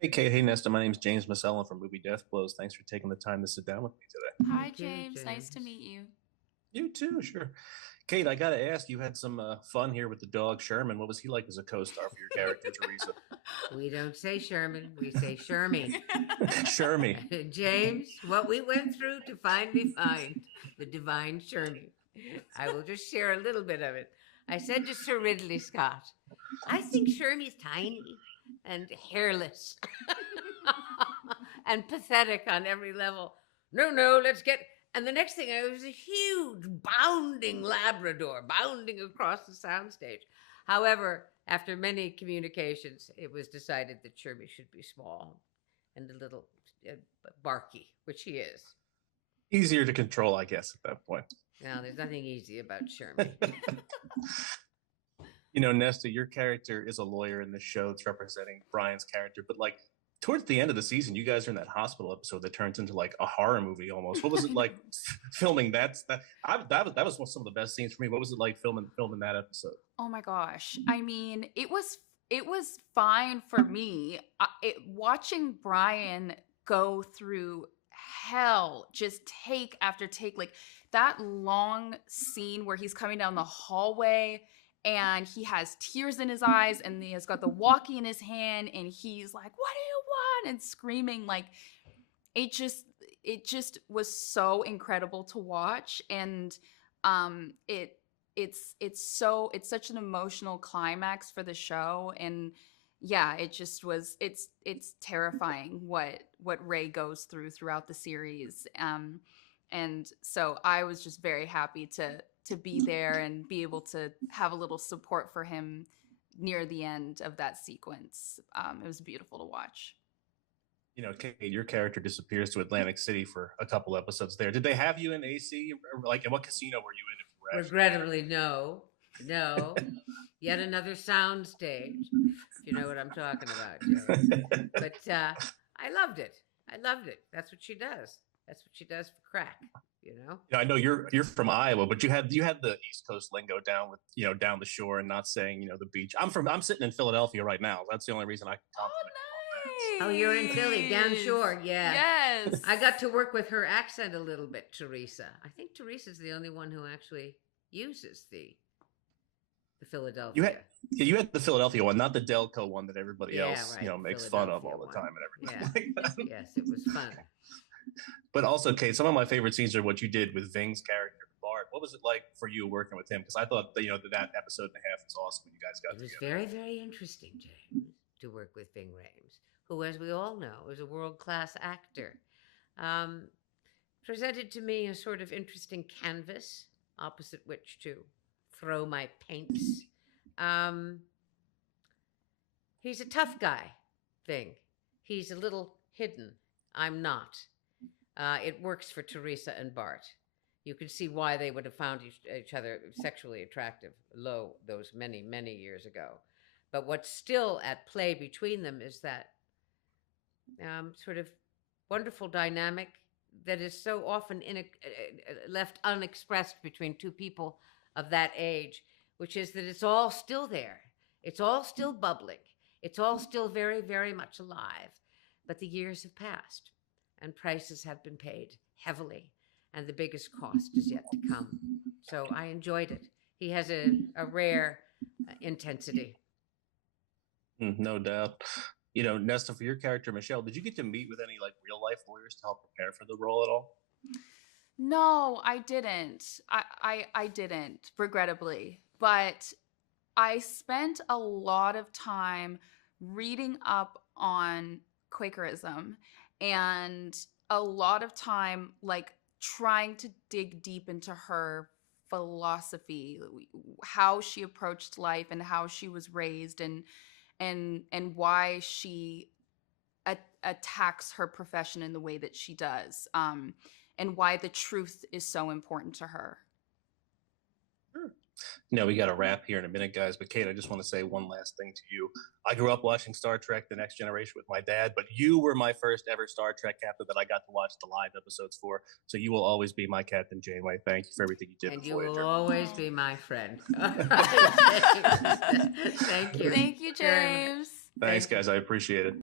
Hey, Kate. Hey, Nesta. My name's James Masella from Movie Death Blows. Thanks for taking the time to sit down with me today. Hi, Thank you, James. Nice to James. meet you. You too, sure. Kate, I got to ask, you had some fun here with the dog Sherman. What was he like as a co-star for your character, Teresa? We don't say Sherman, we say Shermie. Shermy. James, what we went through to finally find the divine Shermie. I will just share a little bit of it. I said to Sir Ridley Scott, I think Shermie's tiny and hairless and pathetic on every level. No, no, let's get. And the next thing, it was a huge bounding Labrador bounding across the soundstage. However, after many communications, it was decided that Shermie should be small and a little uh, barky, which he is. Easier to control, I guess, at that point. Now, there's nothing easy about Shermie. Nesta, your character is a lawyer in the show. It's representing Brian's character, but like towards the end of the season, you guys are in that hospital episode that turns into like a horror movie almost. What was it like filming that was some of the best scenes for me. What was it like filming that episode? Oh my gosh. I mean, it was fine for me. Watching Brian go through hell, just take after take, like that long scene where he's coming down the hallway and he has tears in his eyes and he has got the walkie in his hand and he's like, "What do you want?" and screaming like it just it just was so incredible to watch. And it's such an emotional climax for the show. And yeah, it just was it's terrifying what Ray goes throughout the series. And so I was just very happy to be there and be able to have a little support for him near the end of that sequence. It was beautiful to watch. Kate, your character disappears to Atlantic City for a couple episodes there. Did they have you in AC? Or, like, in what casino were you in if you were actually? Regrettably, no. No. Yet another sound stage, if you know what I'm talking about, James. But I loved it. I loved it. That's what she does. That's what she does for crack, you know? I know you're from Iowa, but you had the East Coast lingo down with down the shore and not saying the beach. I'm sitting in Philadelphia right now. That's the only reason I can compliment you on that. Oh, you're in Philly, down Nice. shore, yeah. Yes. I got to work with her accent a little bit, Teresa. I think Teresa's the only one who actually uses the You Philadelphia. had you had the Philadelphia one, not the Delco one that everybody Yeah, else right. makes fun of Philadelphia all the one. time and Yeah. everything like that. Yes, it was fun. But also, Kate, some of my favorite scenes are what you did with Ving's character, Bart. What was it like for you working with him? Because I thought that episode and a half was awesome when you guys got It was together. very, very interesting, James, to work with Bing Rames, who, as we all know, is a world class actor. Um, Presented to me a sort of interesting canvas opposite which to throw my paints. Um, he's a tough guy, Bing. He's a little hidden. I'm not. It works for Teresa and Bart. You can see why they would have found each other sexually attractive, those many, many years ago. But what's still at play between them is that sort of wonderful dynamic that is so often left unexpressed between two people of that age, which is that it's all still there. It's all still bubbling. It's all still very, very much alive. But the years have passed and prices have been paid heavily, and the biggest cost is yet to come. So I enjoyed it. He has a rare intensity. No doubt. Nesta, for your character, Michelle, did you get to meet with any like real life lawyers to help prepare for the role at all? No, I didn't. I didn't, regrettably. But I spent a lot of time reading up on Quakerism and a lot of time like trying to dig deep into her philosophy, how she approached life and how she was raised, and why she attacks her profession in the way that she does, and why the truth is so important to her. Sure. We got a wrap here in a minute, guys. But Kate, I just want to say one last thing to you. I grew up watching Star Trek: The Next Generation with my dad, but you were my first ever Star Trek captain that I got to watch the live episodes for. So you will always be my Captain Janeway. Thank you for everything you did And with you will Voyager. always be my friend. Thank you. Thank you, Very much. James. Thanks, Thank you. guys. I appreciate it.